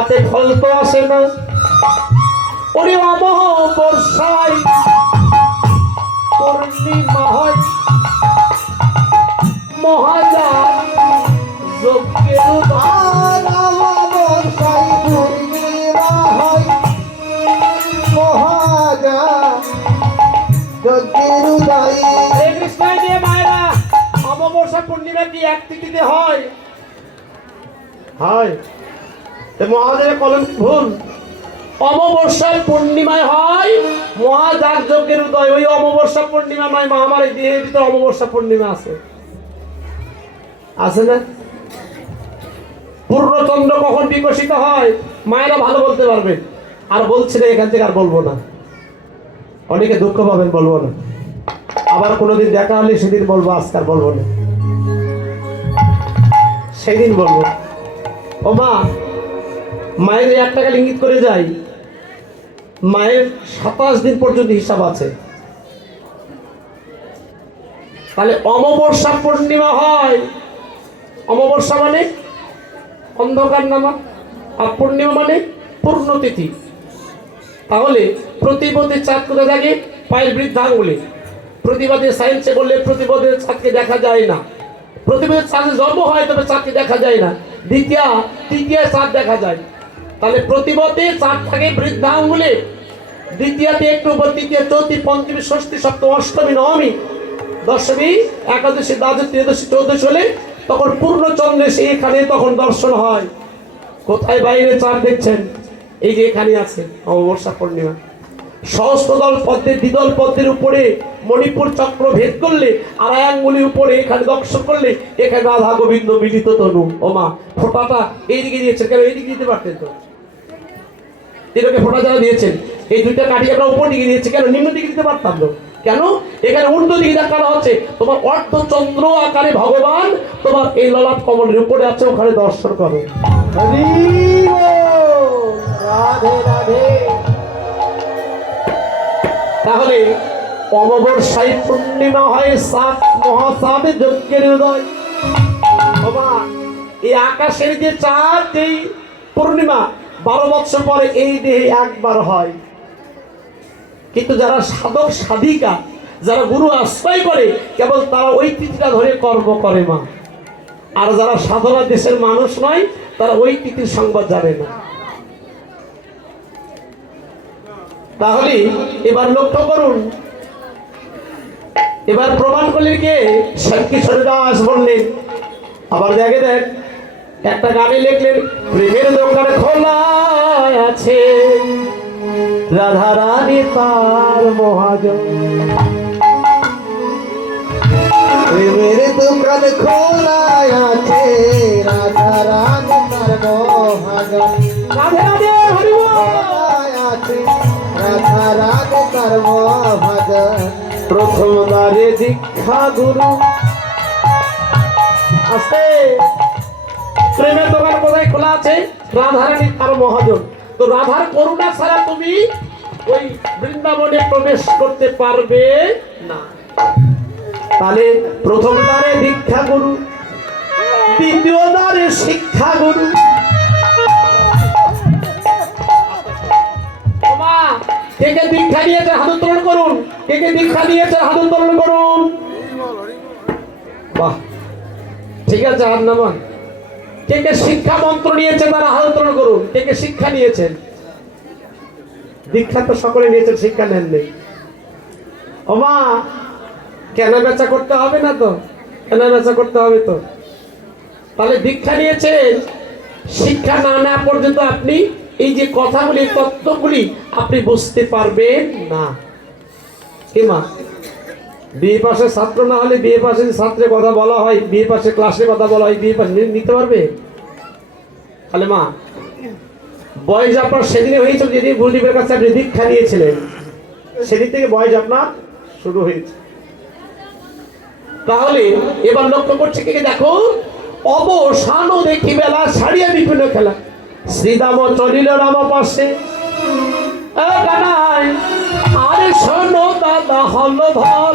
তাতে ফল তো আসে না। ওরে অমহ বর্ষায় পূর্ণিমা হয়। মহাজান যজ্ঞের পূর্ণিমা হয়। মহাজা যজ্ঞের উদয় হরে কৃষ্ণ যে মায়েরা অমাবস্যা পূর্ণিমা কি এক তিথিতে হয়? হয়। মহাদেবের কলম ভুল। অমাবস্যার পূর্ণিমায় হয় মহাজাগ যজ্ঞের উদয়। ওই অমাবস্যা পূর্ণিমা নয় মা আমার এই ভিতরে অমাবস্যা পূর্ণিমা আছে। আছে না? পূর্ণচন্দ্র কখন বিকশিত হয় মায়েরা ভালো বলতে পারবে। আর বলছি না এখান থেকে আর বলব না। অনেকে দুঃখ পাবেন বলব না। আবার কোনোদিন দেখা হলে সেদিন বলব আজকাল বলব না। সেদিন বলব। ও মা মায়ের এক টাকা ইঙ্গিত করে যাই মায়ের সাতাশ দিন পর্যন্ত হিসাব আছে। তাহলে অমাবস্যা পূর্ণিমা হয়। অমাবস্যা মানে অন্ধকার নামা, আর পূর্ণিমা মানে পূর্ণতিথি। তাহলে প্রতিপদে চাঁদ কোথায় থাকে? পায়ের বৃদ্ধা আঙুলে। প্রতিবাদে সায়েন্সে বললে প্রতিপদের চাঁদকে দেখা যায় না। প্রতিপদের চাঁদে জন্ম হয়, তবে চাঁদকে দেখা যায় না। দ্বিতীয় তৃতীয় চাঁদ দেখা যায়। তাহলে প্রতিপদে চাঁদ থাকে বৃদ্ধা আঙুলে দ্বিতীয়তে একটু তৃতীয় চৌথি পঞ্চমী, ষষ্ঠী, সপ্তম, অষ্টমী, নবমী, দশমী, একাদশী, দ্বাদশী ত্রিদশী চৌদশী হলে তখন পূর্ণ চন্দ্রে সে এখানে তখন দর্শন হয়। কোথায় বাইরে চাঁদ দেখছেন? এই যে এখানে আছে, অমাবস্যা পূর্ণিমা। সহস্রদল পদ্মের দ্বিদল পদ্মের উপরে মণিপুর চক্র ভেদ করলে আড়াই আঙ্গুলির উপরে এখানে দর্শন করলে, এখানে রাধা গোবিন্দ মিলিত তনু। ও মা ফোঁটাটা এইদিকে দিয়েছেন কেন? এইদিকে দিতে পারতেন তো। তিনকে ফোঁটা যারা দিয়েছেন এই দুইটা কাঠি আমরা উপর দিকে দিয়েছি। কেন? নিম্ন দিকে দিতে পারতাম তো। কেন? এখানে উল্টো দিকে দেখানো হচ্ছে তোমার অর্ধচন্দ্র আকারে ভগবান তোমার এই ললাট কমলের উপরে আছে ওখানে দর্শন করো। তাহলে অমাবস্যায় পূর্ণিমা হয় সাত মহাসাবে যজ্ঞের উদয়। বাবা এই আকাশের যে চাঁদ এই পূর্ণিমা বারো বছর পরে এই দেহে একবার হয়। কিন্তু যারা সাধক, সাধিকা, যারা গুরু আশ্রয় করে, কেবল তারা ওই তিথিটা ধরে কর্ম করে মা আর যারা সাধনা দেশের মানুষ নয়, তারা ওই তিথির সংবাদ জানে না। তাহলে এবার লক্ষ্য করুন। এবার প্রমাণ করলেন কে? শঙ্কিশোর দাস বললেন, আবার দেখে দেখ। একটা গানে লিখলেন প্রেমের দোকান খোলা আছে। রাধা রানী তার মহাজন। প্রেমের দোকান খোলা আছে রাধা রানী তার মহাজন। রাধে রাধে হরি খোলা আছে রাধা রানী তার মহাজন। প্রথম দ্বারে দীক্ষা গুরু। আছে প্রেমের দোকান কোথায় খোলা আছে? রাধারানী আর মহাজন। তো রাধার করুণা ছাড়া তুমি ওই বৃন্দাবনে প্রবেশ করতে পারবে না। তাহলে প্রথম দ্বারে গুরু দ্বিতীয় শিক্ষা গুরু কে কে দীক্ষা নিয়েছে হাত করুন? কে কে দীক্ষা নিয়েছে হাত করুন? বাহ, ঠিক আছে হাত নামান। কে শিক্ষা মন্ত্র নিয়েছেন তারা উত্তোলন করুন। কে শিক্ষা নিয়েছেন। দীক্ষা তো সকলে নিয়েছেন, শিক্ষা নেননি। ও মা কেন বেচা করতে হবে না তো? কেন বেচা করতে হবে তো? তাহলে দীক্ষা নিয়েছেন। শিক্ষা না নেওয়া পর্যন্ত আপনি এই যে কথাগুলি, তত্ত্বগুলি আপনি বুঝতে পারবেন না। কি মা? বিয়ে পাশে ছাত্র না হলে বিয়ে পাশে ছাত্রের কথা বলা হয়, বিয়ে পাশে ক্লাসের কথা বলা হয়, বিয়ে পাশে নিতে পারবে? তাহলে মা বয়স আপনার সেদিনে হয়েছিল যেদিন গুরুদেবের কাছে আপনি দীক্ষা নিয়েছিলেন। সেদিন থেকে বয়স আপনার শুরু হয়েছে। তাহলে এবার লক্ষ্য করছে কি দেখো, অবসানও দেখি বেলা ছাড়িয়া বিভিন্ন খেলা। শ্রীদাম চলিল রাম পাশে আরে শোনো দাদা, হল ধর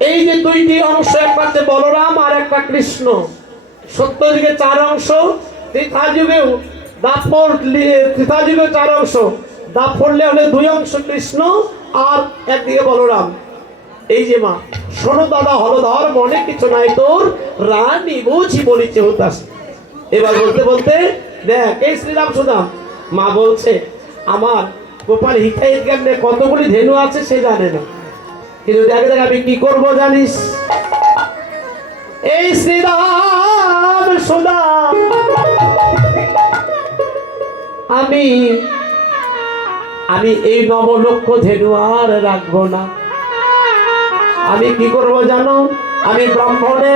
এই যে দুইটি অংশ একটা হচ্ছে বলরাম আর একটা কৃষ্ণ। সত্য যুগে চার অংশ ত্রেতা যুগেও দাপর ত্রেতা যুগে চার অংশ। দাপড়লে হলে দুই অংশ কৃষ্ণ আর একদিকে বলরাম। এই যে মা, শোনো দাদা হলধর মনে কিছু নাই তোর, রানী বুঝি বলিছে হতাস এবার বলতে বলতে, দেখ, এই শ্রীরাম সুদাম মা বলছে, আমার গোপাল হিতাহিত জ্ঞানে কতগুলি ধেনু আছে সে জানে না। কিন্তু দেখ দেখ আমি কি করব জানিস? এই শ্রীরাম সুদাম আমি আমি এই নবলক্ষ ধেনু আর রাখব না। আমি কি করব জানো? আমি ব্রাহ্মণে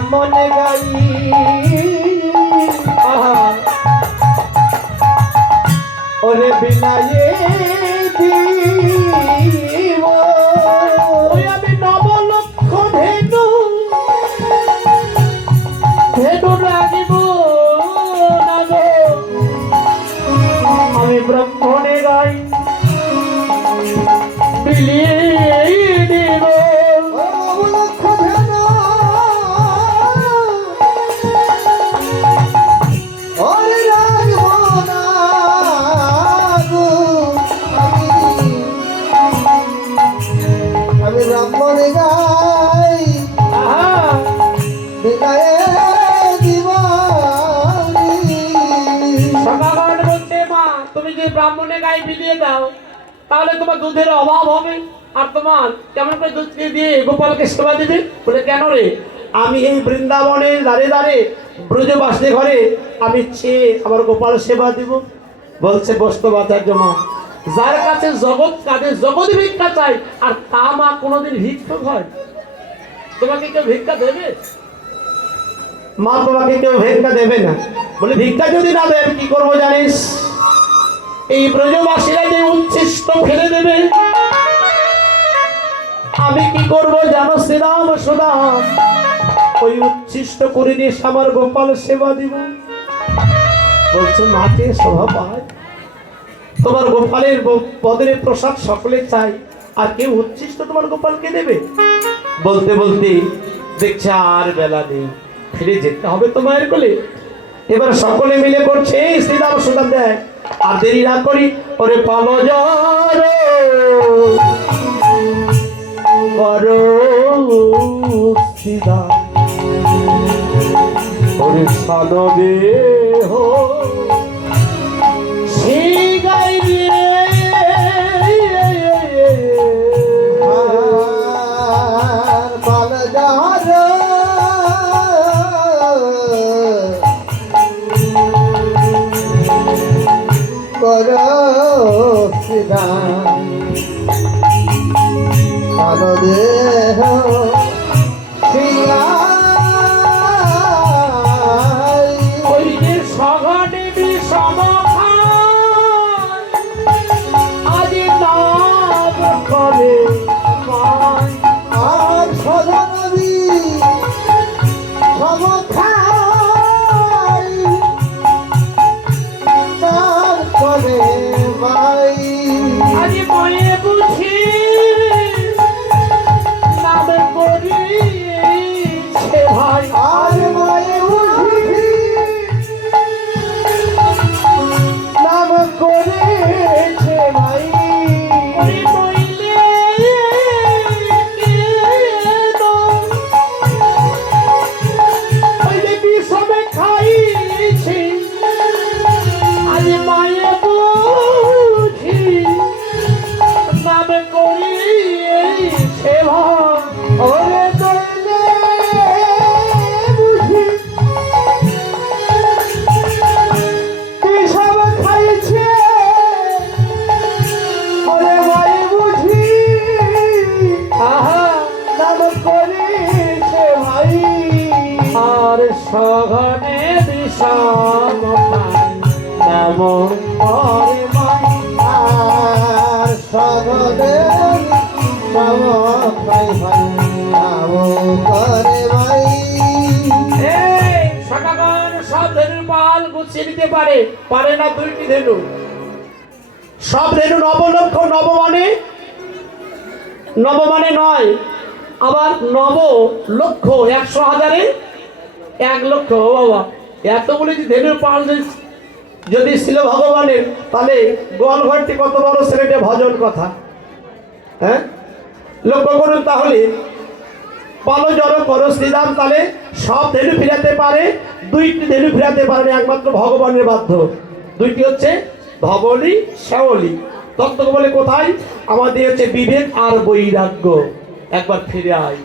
ব্রাহ্মণে গাই। ওরে বিনায়ে তোমার দুধের অভাব হবে। আর তোমার কেমন করে দুধ দিয়ে গোপালকে সেবা দিবে? বলে, কেন রে? আমি এই বৃন্দাবনে দাঁড়ে দাঁড়ে ব্রজবাসী ঘরে আমি চেয়ে আমার গোপাল সেবা দিব। বলছে বস্তবাচার্য মা, যার কাছে জগৎ কাজে জগৎ ভিক্ষা চাই, আর তা মা কোনোদিন ভিক্ষুক হয়? তোমাকে কেউ ভিক্ষা দেবে? মা, তোমাকে কেউ ভিক্ষা দেবে না। বলে, ভিক্ষা যদি না দেয় কি করব জানিস? এই ব্রজবাসীরা যে উচ্ছিষ্ট ফেলে দেবে। আমি কি করব জানো শ্রীরাম সুদাম ওই উচ্ছিষ্ট করে নিয়ে আমার গোপাল সেবা দিব। বলছে মাকে শোভা পায়? তোমার গোপালের পদের প্রসাদ সকলে চাই আর কেউ উচ্ছিষ্ট তোমার গোপালকে দেবে? বলতে বলতে দেখছে আর বেলা নেই। ফিরে যেতে হবে তোমার কোলে। এবার সকলে মিলে করছে শ্রীরাম সুদাম দেখ আর দেরি না করি ওরে পালো জর করো শ্রীরাম ওরে সালো দেহ aí. নিতে পারে পারে না দুইটি ধেনু সব ধেনু নবলক্ষ, নবমানে? নবমানে নয়, আবার নব লক্ষ একশো হাজারে? এক লক্ষ বাবা, এতগুলি যে ধেনুর পাল যদি ছিল ভগবানের, তাহলে গোয়াল ঘরটি কত বড় ছেলেটে ভজন কথা। হ্যাঁ? লক্ষ্য করুন তাহলে পালো জড়ো করো শ্রীরাম তাহলে সব ধেনু ফিরাতে পারে, দুইটি ধেনু ফিরাতে পারে একমাত্র ভগবানের বাধ্য। দুইটি হচ্ছে ধবলি শ্যাওলি। তত্ত্ব বলে কোথায়? আমাদের হচ্ছে বিবেক আর বৈরাগ্য। একবার ফিরে আয়।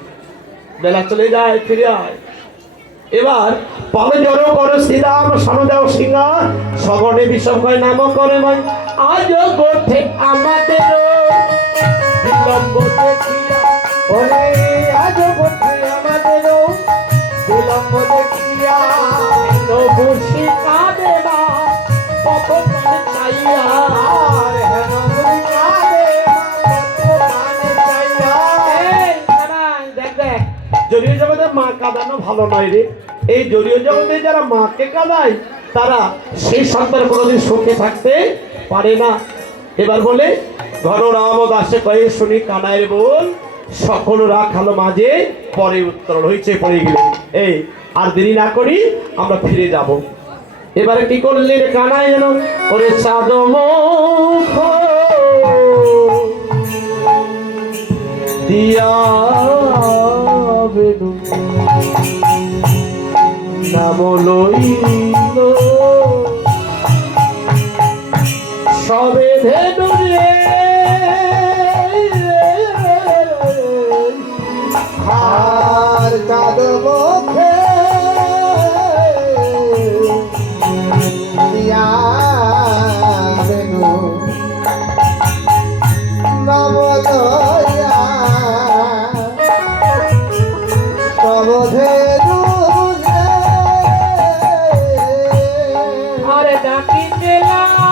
বেলা চলে যায়, ফিরে আয়। এবার পালো জড়ো করো শ্রীরাম সনদেও সিংহা সগণে বিষময় নাম করে ভাই আজ গোঠে আমাদের বিলম্ব আজ আমাদেরও বিলম্ব দেখিয়া বসে কাঁদে চাইয়া। জলীয় জগতে মা কাঁদানো ভালো নয় রে। এই জলীয় জগতে যারা মাকে কাঁদায় তারা সেই সন্তান কোনোদিন সুখে থাকতে পারে না। এবার বলে ঘর রাম দাসে কয়ে শুনি কানাইয়ের বল। সকল রাখালো মাঝে পরে উত্তরণ হয়েছে পড়ে গেলে। এই, আর দেরি না করি আমরা ফিরে যাব। এবারে কি করলে কানায় যেন? ওরে চাঁদ দিয়া সবে আরে ডাকি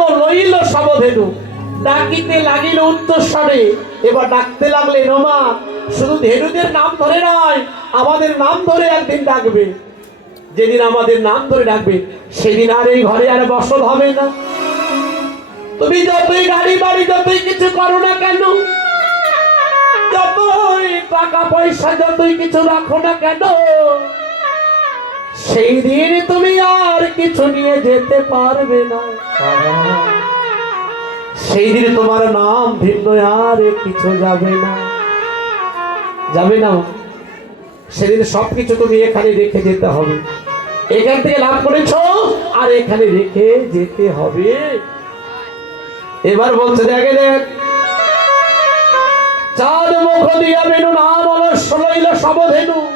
নাম লইল সবধেনু ডাকিতে লাগিল উচ্চস্বরে এবার ডাকতে লাগলে রমা শুধু ধেনুদের নাম ধরে নয়, আমাদের নাম ধরে একদিন ডাকবে। যেদিন আমাদের নাম ধরে ডাকবে, সেদিন আর এই ঘরে আর বসত হবে না। তুমি যতই গাড়ি বাড়ি, যতই কিছু করো না কেন, যতই টাকা পয়সা, যতই কিছু রাখো না কেন সেই দিন তুমি আর কিছু নিয়ে যেতে পারবে না। সেই দিন তোমার নাম ভিন্ন আর কিছু যাবে না। যাবে না। সেদিন সবকিছু তুমি এখানে রেখে যেতে হবে। এখান থেকে লাভ করেছ আর এখানে রেখে যেতে হবে। এবার বলছে, দেখে দেখ। চাঁদ মুখ দিয়া বেনু নাম অলস সবধেনু